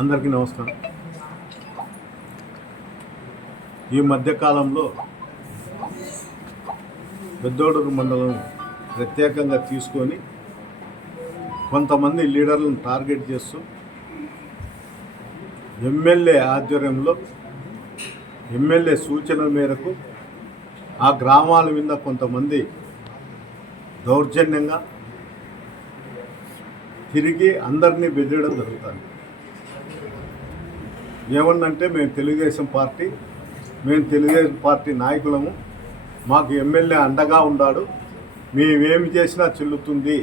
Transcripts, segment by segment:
అందరికీ నమస్కారం. ఈ మధ్యకాలంలో పెద్దోడూరు మండలం ప్రత్యేకంగా తీసుకొని కొంతమంది లీడర్లను టార్గెట్ చేస్తూ ఎమ్మెల్యే ఆధ్వర్యంలో ఎమ్మెల్యే సూచన మేరకు ఆ గ్రామాల మీద కొంతమంది దౌర్జన్యంగా తిరిగి అందరినీ బెదిరడం జరుగుతుంది. ఏమన్నంటే మేము తెలుగుదేశం పార్టీ నాయకులము, మాకు ఎమ్మెల్యే అండగా ఉన్నాడు, మేమేమి చేసినా చెల్లుతుంది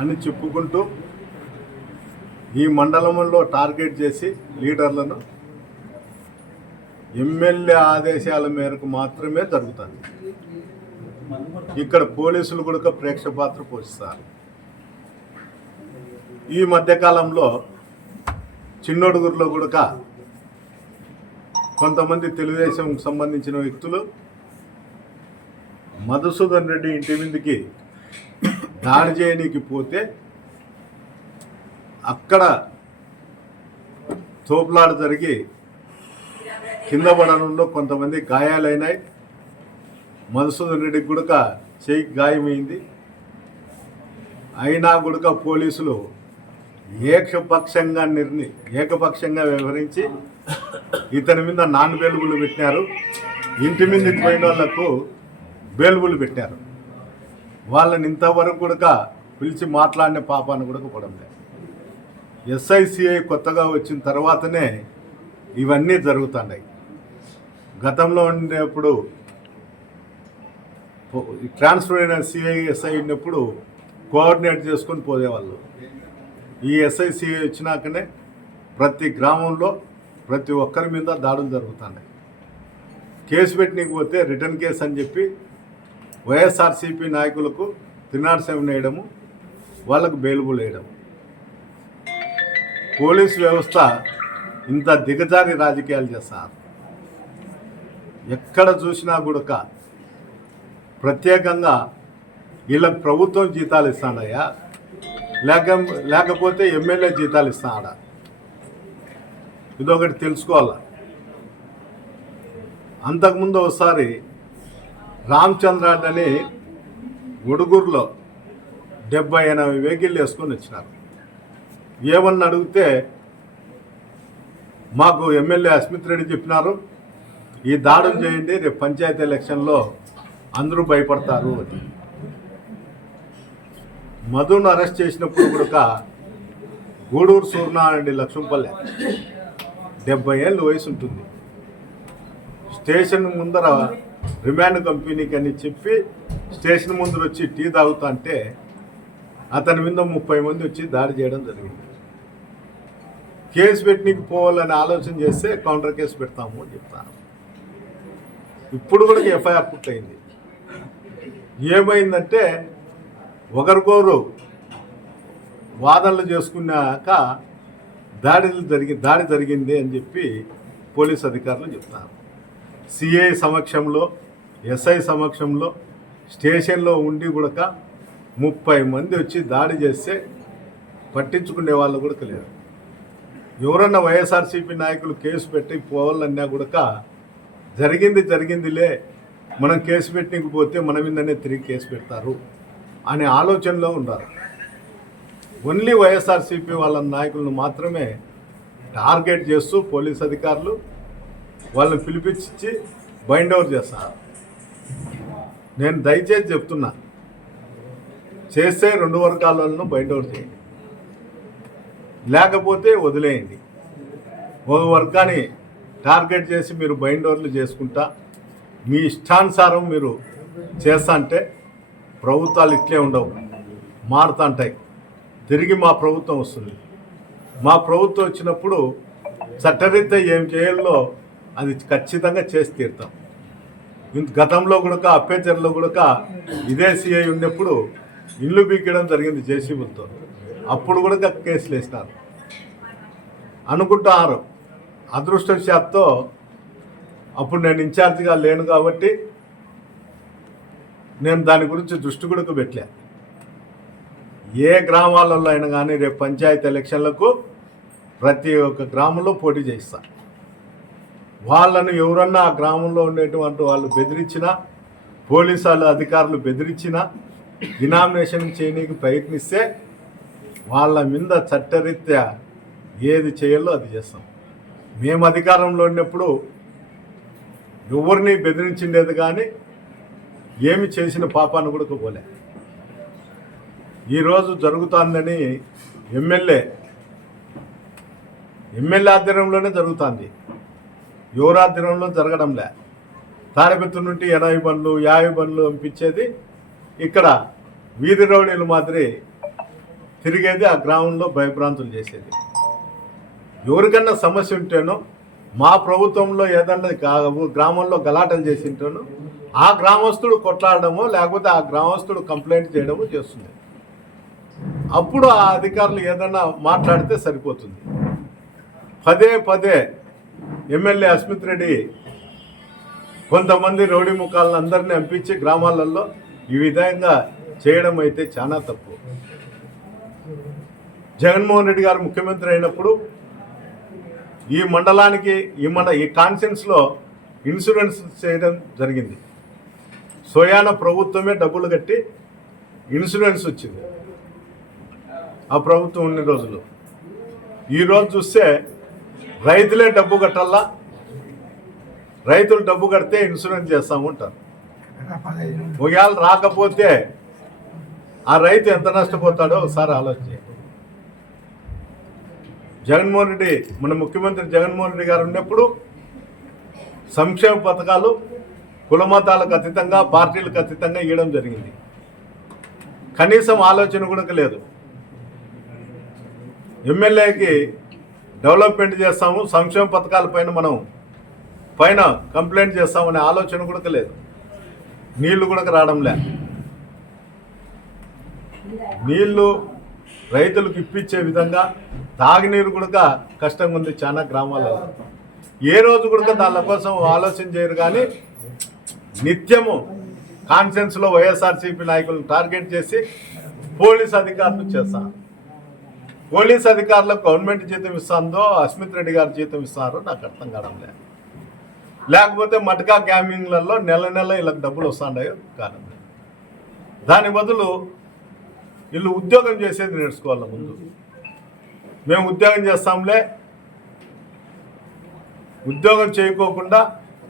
అని చెప్పుకుంటూ ఈ మండలంలో టార్గెట్ చేసి లీడర్లను ఎమ్మెల్యే ఆదేశాల మేరకు మాత్రమే జరుగుతుంది. ఇక్కడ పోలీసులు కూడా ప్రేక్షక పాత్ర పోషిస్తారు. ఈ మధ్యకాలంలో చిన్నోడుగురులో కూడా కొంతమంది తెలుగుదేశం సంబంధించిన వ్యక్తులు మధుసూదన్ రెడ్డి ఇంటి మీదకి దాడి చేయడానికి పోతే అక్కడ తోపులాట జరిగి కింద పడడంలో కొంతమంది గాయాలైనాయి. మధుసూదన్ రెడ్డికి కూడా చేయికి గాయమైంది. అయినా కూడా పోలీసులు ఏకపక్షంగా వ్యవహరించి ఇతని మీద నాన్ బెయిలబుల్ పెట్టినారు. ఇంటి మీదకి పోయిన వాళ్లకు బెయిలబుల్ పెట్టారు. వాళ్ళని ఇంతవరకు కూడా పిలిచి మాట్లాడిన పాపాన్ని కూడా పడం లేదు. ఎస్ఐసిఐ కొత్తగా వచ్చిన తర్వాతనే ఇవన్నీ జరుగుతున్నాయి. గతంలో ఉండేప్పుడు ట్రాన్స్ఫర్ అయిన సిఐఎస్ఐ ఉన్నప్పుడు కోఆర్డినేట్ చేసుకొని పోయేవాళ్ళు. ఈ ఎస్ఐసిఐ వచ్చినాకనే ప్రతి గ్రామంలో ప్రతి ఒక్కరి మీద దాడులు జరుగుతున్నాయి. కేసు పెట్టనీకపోతే రిటర్న్ కేసు అని చెప్పి వైఎస్ఆర్సీపీ నాయకులకు 307 వేయడము, వాళ్ళకు బెయిలబుల్ వేయడం. పోలీస్ వ్యవస్థ ఇంత దిగజారి రాజకీయాలు చేస్తారు. ఎక్కడ చూసినా కూడా ప్రత్యేకంగా వీళ్ళకి ప్రభుత్వం జీతాలు ఇస్తాడయ్యా, లేకపోతే ఎమ్మెల్యే జీతాలు ఇస్తాడా, ఇదొకటి తెలుసుకోవాల. అంతకుముందు ఒకసారి రామచంద్రాడ్ అని ఉడుగురులో 70-80 వెహికల్ వేసుకొని వచ్చినారు. ఏమన్నా అడిగితే మాకు ఎమ్మెల్యే అస్మిత్ రెడ్డి చెప్పినారు, ఈ దాడులు చేయండి, రేపు పంచాయతీ ఎలక్షన్లో అందరూ భయపడతారు అని. మధును అరెస్ట్ చేసినప్పుడు కూడా గూడూరు సూర్యనారాయణ లక్ష్మపల్లె 70 ఏళ్ళు వయసు ఉంటుంది. స్టేషన్ ముందర రిమాండ్ కంపెనీకి అని చెప్పి స్టేషన్ ముందర వచ్చి టీ తాగుతా అంటే అతని మీద 30 మంది వచ్చి దాడి చేయడం జరిగింది. కేసు పెట్టనీకి పోవాలని ఆలోచన చేస్తే కౌంటర్ కేసు పెడతాము అని చెప్తాను. ఇప్పుడు కూడా ఎఫ్ఐఆర్ పుట్టయింది. ఏమైందంటే ఒకరికొరు వాదనలు చేసుకున్నాక దాడి జరిగింది అని చెప్పి పోలీస్ అధికారులు చెప్తారు. సిఐ సమక్షంలో, ఎస్ఐ సమక్షంలో స్టేషన్లో ఉండి కూడా 30 మంది వచ్చి దాడి చేస్తే పట్టించుకునే వాళ్ళు కూడా లేరు. ఎవరన్నా వైఎస్ఆర్సీపీ నాయకులు కేసు పెట్టి పోవాలన్నా కూడా జరిగిందిలే, మనం కేసు పెట్టకపోతే మన మీదనే తిరిగి కేసు పెడతారు అనే ఆలోచనలో ఉన్నారు. ఓన్లీ వైఎస్ఆర్సీపీ వాళ్ళ నాయకులను మాత్రమే టార్గెట్ చేస్తూ పోలీస్ అధికారులు వాళ్ళని పిలిపించి బైండ్ ఓవర్ చేస్తారు. నేను దయచేసి చెప్తున్నా, చేస్తే 2 వర్గాలను బైండ్ ఓవర్ చేయండి, లేకపోతే వదిలేయండి. ఒక వర్గాన్ని టార్గెట్ చేసి మీరు బైండ్ ఓవర్లు చేసుకుంటా మీ ఇష్టానుసారం మీరు చేస్తా అంటే ప్రభుత్వాలు ఇట్లే ఉండవు, మారుతుంటాయి. తిరిగి మా ప్రభుత్వం వస్తుంది. మా ప్రభుత్వం వచ్చినప్పుడు చట్టరీత్యా ఏం చేయాలో అది ఖచ్చితంగా చేసి తీరుతాం. గతంలో కూడా అప్పేచర్లో కూడా ఇదే సిఐ ఉన్నప్పుడు ఇల్లు బీకడం జరిగింది జేసీబీలతో. అప్పుడు కూడా కేసులు వేసినారు అనుకుంటున్నారు. అదృష్టవశాత్తు అప్పుడు నేను ఇన్ఛార్జిగా లేను కాబట్టి నేను దాని గురించి దృష్టి కూడా పెట్టలే. ఏ గ్రామాలలో అయినా కానీ రేపు పంచాయతీ ఎలక్షన్లకు ప్రతి ఒక్క గ్రామంలో పోటీ చేయిస్తా. వాళ్ళను ఎవరన్నా ఆ గ్రామంలో ఉండేటువంటి వాళ్ళు బెదిరించినా, పోలీసు వాళ్ళు అధికారులు బెదిరించినా, డినామినేషన్ చేయడానికి ప్రయత్నిస్తే వాళ్ళ మీద చట్టరీత్యా ఏది చేయాలో అది చేస్తాం. మేము అధికారంలో ఉన్నప్పుడు ఎవరిని బెదిరించిండేది కానీ ఏమి చేసిన పాపాన్ని కూడా పోలే. ఈరోజు జరుగుతుందని ఎమ్మెల్యే ఆధ్వర్యంలోనే జరుగుతుంది, ఎవరి ఆధ్వర్యంలో జరగడంలే. తాడిపత్రి నుండి 80 బండ్లు 50 బండ్లు పంపించేది, ఇక్కడ వీధి రౌడీలు మాదిరి తిరిగేది, ఆ గ్రామంలో భయభ్రాంతులు చేసేది. ఎవరికన్నా సమస్య ఉంటేనో మా ప్రభుత్వంలో ఏదన్నా గ్రామంలో గలాటలు చేసి ఉంటేనో ఆ గ్రామస్తుడు కొట్లాడడమో లేకపోతే ఆ గ్రామస్తుడు కంప్లైంట్ చేయడమో చేస్తుంది. అప్పుడు ఆ అధికారులు ఏదన్నా మాట్లాడితే సరిపోతుంది. పదే ఎమ్మెల్యే అస్మిత్ రెడ్డి కొంతమంది రౌడీ ముఖాలను అందరినీ పంపించి గ్రామాలలో ఈ విధంగా చేయడం అయితే చాలా తప్పు. జగన్మోహన్ రెడ్డి గారు ముఖ్యమంత్రి అయినప్పుడు ఈ మండలానికి ఈ కాన్స్టిట్యున్సీలో ఇన్సూరెన్స్ చేయడం జరిగింది. స్వయాన ప్రభుత్వమే డబ్బులు కట్టి ఇన్సూరెన్స్ వచ్చింది ఆ ప్రభుత్వం ఉన్న రోజులు. ఈరోజు చూస్తే రైతులే డబ్బు కట్టాలా, రైతులు డబ్బు కడితే ఇన్సూరెన్స్ చేస్తామంటారు. ఒకవేళ రాకపోతే ఆ రైతు ఎంత నష్టపోతాడో ఒకసారి ఆలోచించండి. జగన్మోహన్ రెడ్డి మన ముఖ్యమంత్రి జగన్మోహన్ రెడ్డి గారు ఉన్నప్పుడు సంక్షేమ పథకాలు కులమతాలకు అతీతంగా పార్టీలకు అతీతంగా ఇవ్వడం జరిగింది. కనీసం ఆలోచన కూడా లేదు. ఎమ్మెల్యేకి డెవలప్మెంట్ చేస్తాము, సంక్షేమ పథకాలపైన మనం కంప్లైంట్ చేస్తామనే ఆలోచన కూడా లేదు. నీళ్లు కూడా రావడంలే. నీళ్లు రైతులకు ఇప్పించే విధంగా తాగునీరు కూడా కష్టంగా ఉంది చాలా గ్రామాలలో. ఏ రోజు కూడా దాని కోసం ఆలోచన చేయరు. కానీ నిత్యము కాన్ఫరెన్స్లో వైఎస్ఆర్సీపీ నాయకులను టార్గెట్ చేసి పోలీస్ అధికారులు చేస్తారు. పోలీస్ అధికారులకు గవర్నమెంట్ జీతం ఇస్తుందో అస్మిత్ రెడ్డి గారు జీతం ఇస్తున్నారో నాకు అర్థం కావడం లేదు. లేకపోతే మటకా గ్యామింగ్లలో నెల వీళ్ళకి డబ్బులు వస్తున్నాయో కారణం. దాని బదులు వీళ్ళు ఉద్యోగం చేసేది నేర్చుకోవాలి. ముందు మేము ఉద్యోగం చేస్తాంలే, ఉద్యోగం చేయకోకుండా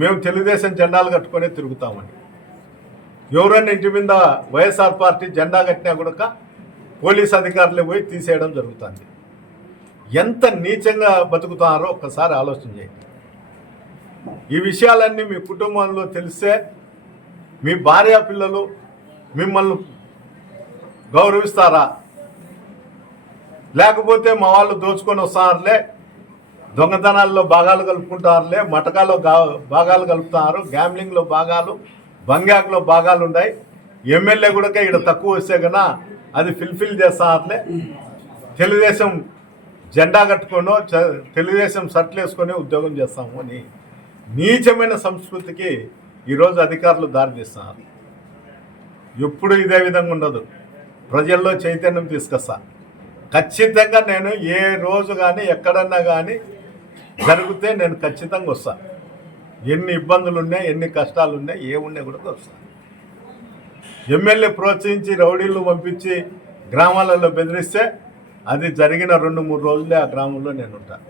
మేము తెలుగుదేశం జెండాలు కట్టుకొని తిరుగుతామని ఎవరన్నా ఇంటి మీద వైఎస్ఆర్ పార్టీ జెండా కట్టినా కూడా పోలీస్ అధికారులు పోయి తీసేయడం జరుగుతుంది. ఎంత నీచంగా బతుకుతున్నారో ఒక్కసారి ఆలోచన చేయండి. ఈ విషయాలన్నీ మీ కుటుంబంలో తెలిస్తే మీ భార్య పిల్లలు మిమ్మల్ని గౌరవిస్తారా? లేకపోతే మా వాళ్ళు దోచుకొని వస్తారులే, దొంగతనాల్లో భాగాలు కలుపుకుంటారులే, మటకాలో భాగాలు కలుపుతున్నారు, గ్యామ్లింగ్లో భాగాలు, బంగాకులో భాగాలు ఉన్నాయి, ఎమ్మెల్యే కూడా ఇక్కడ తక్కువ వస్తే కన్నా అది ఫిల్ఫిల్ చేస్తారులే, తెలుగుదేశం జెండా కట్టుకొనో తెలుగుదేశం షర్ట్లు వేసుకొని ఉద్యోగం చేస్తాము అని నీచమైన సంస్కృతికి ఈరోజు అధికారులు దారితీస్తున్నారు. ఎప్పుడు ఇదే విధంగా ఉండదు. ప్రజల్లో చైతన్యం తీసుకొస్తా. ఖచ్చితంగా నేను ఏ రోజు కానీ ఎక్కడన్నా కానీ జరిగితే నేను ఖచ్చితంగా వస్తా. ఎన్ని ఇబ్బందులు ఉన్నాయి, ఎన్ని కష్టాలు ఉన్నాయి, ఏమున్నాయి కూడా వస్తా. ఎమ్మెల్యే ప్రోత్సహించి రౌడీలు పంపించి గ్రామాలలో బెదిరిస్తే అది జరిగిన 2-3 రోజులే ఆ గ్రామంలో నేను ఉంటాను.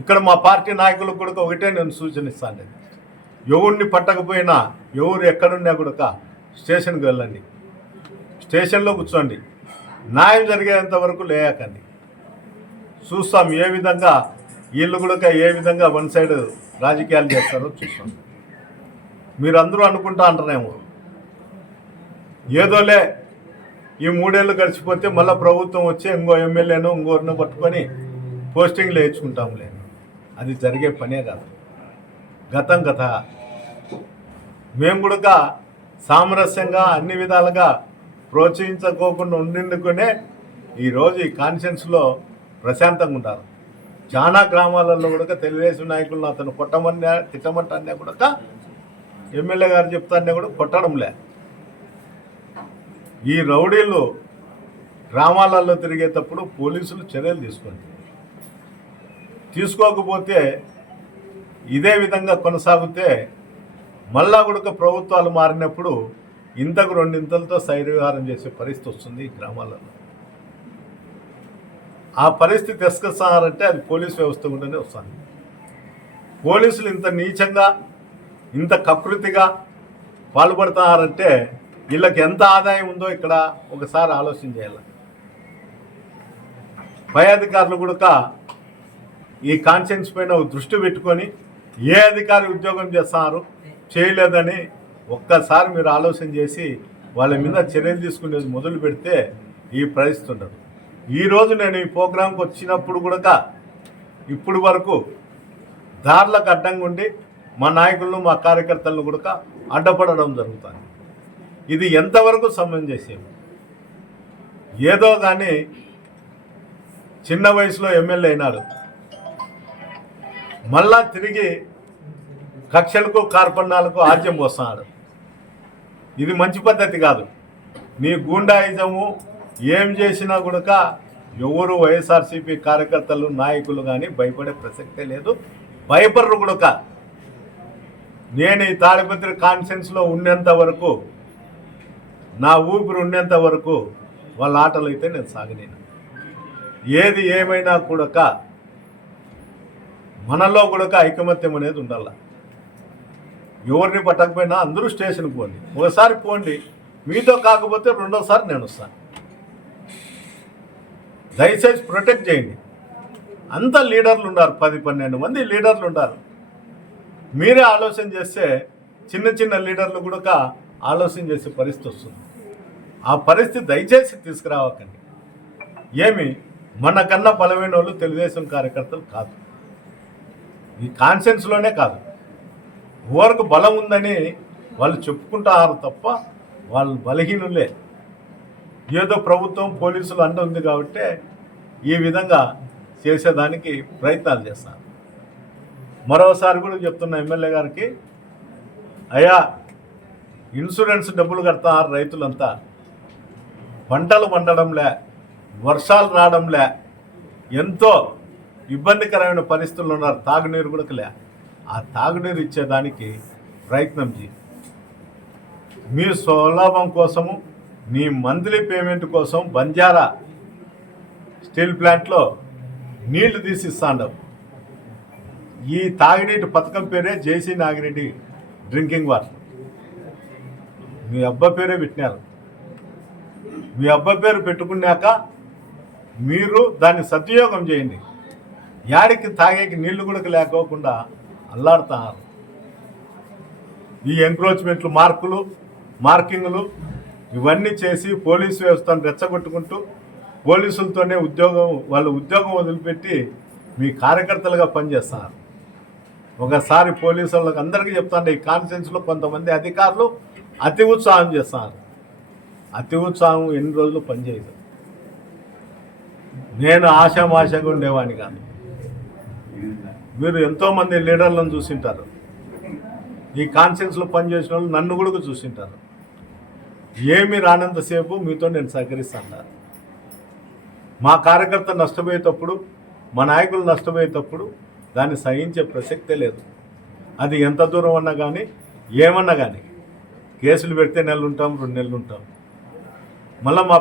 ఇక్కడ మా పార్టీ నాయకులకు కూడా ఒకటే నేను సూచనిస్తాను. ఎవరిని పట్టకపోయినా ఎవరు ఎక్కడున్నా కూడా స్టేషన్కి వెళ్ళండి, స్టేషన్లో కూర్చోండి, న్యాయం జరిగేంత వరకు లేయకండి. చూస్తాం ఏ విధంగా వీళ్ళు కూడా ఏ విధంగా వన్ సైడ్ రాజకీయాలు చేస్తారో చూస్తాం. మీరందరూ అనుకుంటా అంటారేమో ఏదోలే ఈ 3 ఏళ్ళు గడిచిపోతే మళ్ళీ ప్రభుత్వం వచ్చి ఇంకో ఎమ్మెల్యేనో ఇంకోరినో పట్టుకొని పోస్టింగ్లు వేయించుకుంటాంలే. అది జరిగే పనే కాదు. గతం కథ. మేము కూడా సామరస్యంగా అన్ని విధాలుగా ప్రోత్సహించుకోకుండా ఉండిందుకునే ఈరోజు ఈ కాన్ఫరెన్స్లో ప్రశాంతంగా ఉంటారు. చాలా గ్రామాలలో కూడా తెలుగుదేశం నాయకులను అతను కొట్టమన్నా తిట్టమంటానే కూడా ఎమ్మెల్యే గారు చెప్తానే కూడా కొట్టడంలే. ఈ రౌడీలు గ్రామాలలో తిరిగేటప్పుడు పోలీసులు చర్యలు తీసుకోండి. తీసుకోకపోతే ఇదే విధంగా కొనసాగితే మళ్ళా కూడా ప్రభుత్వాలు మారినప్పుడు ఇంతకు రెండింతలతో శైర్యవిహారం చేసే పరిస్థితి వస్తుంది ఈ గ్రామాలలో. ఆ పరిస్థితి తీసుకొస్తారంటే అది పోలీస్ వ్యవస్థ ఉంటేనే వస్తుంది. పోలీసులు ఇంత నీచంగా ఇంత కకృతిగా పాల్పడుతున్నారంటే వీళ్ళకి ఎంత ఆదాయం ఉందో ఇక్కడ ఒకసారి ఆలోచన చేయాలి. పై అధికారులు కూడా ఈ కాన్షియన్స్ పైన దృష్టి పెట్టుకొని ఏ అధికారి ఉద్యోగం చేస్తున్నారు చేయలేదని ఒక్కసారి మీరు ఆలోచన చేసి వాళ్ళ మీద చర్యలు తీసుకునేది మొదలు పెడితే ఈ పరిస్థితి ఉండదు. ఈరోజు నేను ఈ ప్రోగ్రాంకి వచ్చినప్పుడు కూడా ఇప్పుడు వరకు దారులకు అడ్డంగా ఉండి మా నాయకులను మా కార్యకర్తలను కూడా అడ్డపడడం జరుగుతుంది. ఇది ఎంతవరకు సమంజసం? ఏదో కానీ చిన్న వయసులో ఎమ్మెల్యే అయినాడు, మళ్ళా తిరిగి కక్షలకు కార్పణ్యాలకు ఆజ్యం పోస్తున్నాడు. ఇది మంచి పద్ధతి కాదు. నీ గూండాయిజము ఏం చేసినా కూడా ఎవరు వైఎస్ఆర్సీపీ కార్యకర్తలు నాయకులు కానీ భయపడే ప్రసక్తే లేదు, భయపడరు కూడా. నేను ఈ తాడిపత్రి కాన్ఫరెన్స్లో ఉన్నంత వరకు, నా ఊపిరి ఉన్నంత వరకు వాళ్ళ ఆటలు అయితే నేను సాగలేను. ఏది ఏమైనా కూడా మనలో కూడా ఐకమత్యం అనేది ఉండాల. ఎవరిని పట్టకపోయినా అందరూ స్టేషన్కి పోండి, ఒకసారి పోండి, మీతో కాకపోతే రెండోసారి నేను వస్తాను. దయచేసి ప్రొటెక్ట్ చేయండి. అంతా లీడర్లు ఉన్నారు, 10-12 మంది లీడర్లు ఉన్నారు. మీరే ఆలోచన చేస్తే చిన్న చిన్న లీడర్లు కూడా ఆలోచన చేసే పరిస్థితి వస్తుంది. ఆ పరిస్థితి దయచేసి తీసుకురావకండి. ఏమి మనకన్నా బలమైన వాళ్ళు తెలుగుదేశం కార్యకర్తలు కాదు, ఈ కాన్షియన్స్లోనే కాదు. ఎవరికి బలం ఉందని వాళ్ళు చెప్పుకుంటారు తప్ప వాళ్ళు బలహీనులే. ఏదో ప్రభుత్వం పోలీసులు అండ ఉంది కాబట్టి ఈ విధంగా చేసేదానికి ప్రయత్నాలు చేస్తారు. మరోసారి కూడా చెప్తున్న ఎమ్మెల్యే గారికి, అయ్యా ఇన్సూరెన్స్ డబ్బులు కడతారు రైతులంతా, పంటలు పండడంలే, వర్షాలు రావడంలే, ఎంతో ఇబ్బందికరమైన పరిస్థితుల్లో ఉన్నారు. తాగునీరు కూడా లే. ఆ తాగునీరు ఇచ్చేదానికి ప్రయత్నం చేయి. మీ స్వలాభం కోసము, నీ మంత్లీ పేమెంట్ కోసం బంజారా స్టీల్ ప్లాంట్లో నీళ్లు తీసిస్తాండవు. ఈ తాగినీటి పథకం పేరే జేసీ నాగిరెడ్డి డ్రింకింగ్ వాటర్. మీ అబ్బా పేరే పెట్టినారు. మీ అబ్బా పేరు పెట్టుకున్నాక మీరు దాన్ని సద్వినియోగం చేయండి. యాడికి తాగేకి నీళ్లు కూడా లేకోకుండా అల్లాడుతున్నారు. ఈ ఎంక్రోచ్మెంట్లు, మార్కింగ్లు ఇవన్నీ చేసి పోలీసు వ్యవస్థను రెచ్చగొట్టుకుంటూ పోలీసులతోనే వాళ్ళ ఉద్యోగం వదిలిపెట్టి మీ కార్యకర్తలుగా పనిచేస్తున్నారు. ఒకసారి పోలీసు వాళ్ళకి అందరికీ చెప్తాను, ఈ కాన్ఫరెన్స్లో కొంతమంది అధికారులు అతి ఉత్సాహం చేస్తున్నారు. అతి ఉత్సాహం ఎన్ని రోజులు పనిచేయదు. నేను ఆశామాషగా ఉండేవాడిని కాదు. మీరు ఎంతోమంది లీడర్లను చూసింటారు, ఈ కాన్ఫరెన్స్లో పనిచేసిన వాళ్ళు నన్ను కూడా చూసింటారు. ఏమి రానంతసేపు మీతో నేను సహకరిస్తాను. మా కార్యకర్త నష్టపోయేటప్పుడు, మా నాయకులు నష్టపోయేటప్పుడు దాన్ని సహించే ప్రసక్తే లేదు. అది ఎంత దూరం అన్నా కానీ, ఏమన్నా కానీ కేసులు పెడితే నెలలు ఉంటాం, 2 నెలలు ఉంటాం. మళ్ళీ మా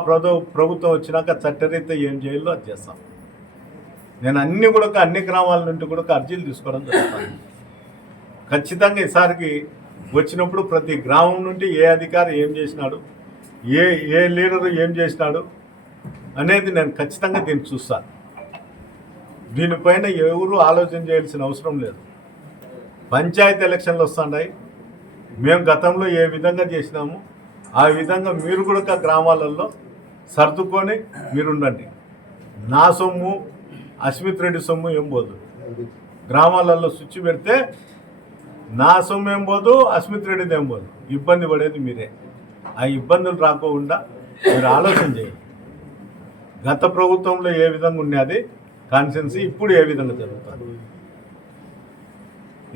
ప్రభుత్వం వచ్చినాక చట్టరీత్యా ఏం చేయాలో అది చేస్తాం. నేను అన్ని గ్రామాల నుండి కూడా అర్జీలు తీసుకోవడం జరుగుతుంది. ఖచ్చితంగా ఈసారికి వచ్చినప్పుడు ప్రతి గ్రామం నుండి ఏ అధికారి ఏం చేసినాడు, ఏ లీడరు ఏం చేసినాడు అనేది నేను ఖచ్చితంగా దీన్ని చూస్తాను. దీనిపైన ఎవరు ఆలోచన చేయాల్సిన అవసరం లేదు. పంచాయతీ ఎలక్షన్లు వస్తున్నాయి. మేము గతంలో ఏ విధంగా చేసినాము ఆ విధంగా మీరు కూడా గ్రామాలలో సర్దుకొని మీరుండండి. నా సొమ్ము, అస్మిత్ రెడ్డి సొమ్ము ఏం పోదు. గ్రామాలలో స్విచ్ పెడితే నా సొమ్ము ఏం పోదు, అస్మిత్ రెడ్డిది ఏం పోదు. ఇబ్బంది పడేది మీరే. ఆ ఇబ్బందులు రాకుండా మీరు ఆలోచన చేయండి. గత ప్రభుత్వంలో ఏ విధంగా ఉన్నది కాన్స్టిట్యున్సీ, ఇప్పుడు ఏ విధంగా జరుగుతుంది,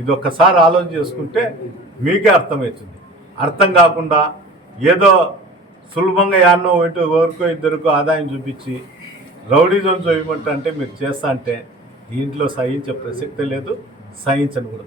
ఇది ఒక్కసారి ఆలోచన చేసుకుంటే మీకే అర్థమవుతుంది. అర్థం కాకుండా ఏదో సులభంగా యాన్నో ఒకటి ఎవరికో ఇద్దరికో ఆదాయం చూపించి రౌడీజం చేయమంటే అంటే మీరు చేస్తా అంటే దీంట్లో సహించే ప్రసక్తే లేదు, సహించను కూడా.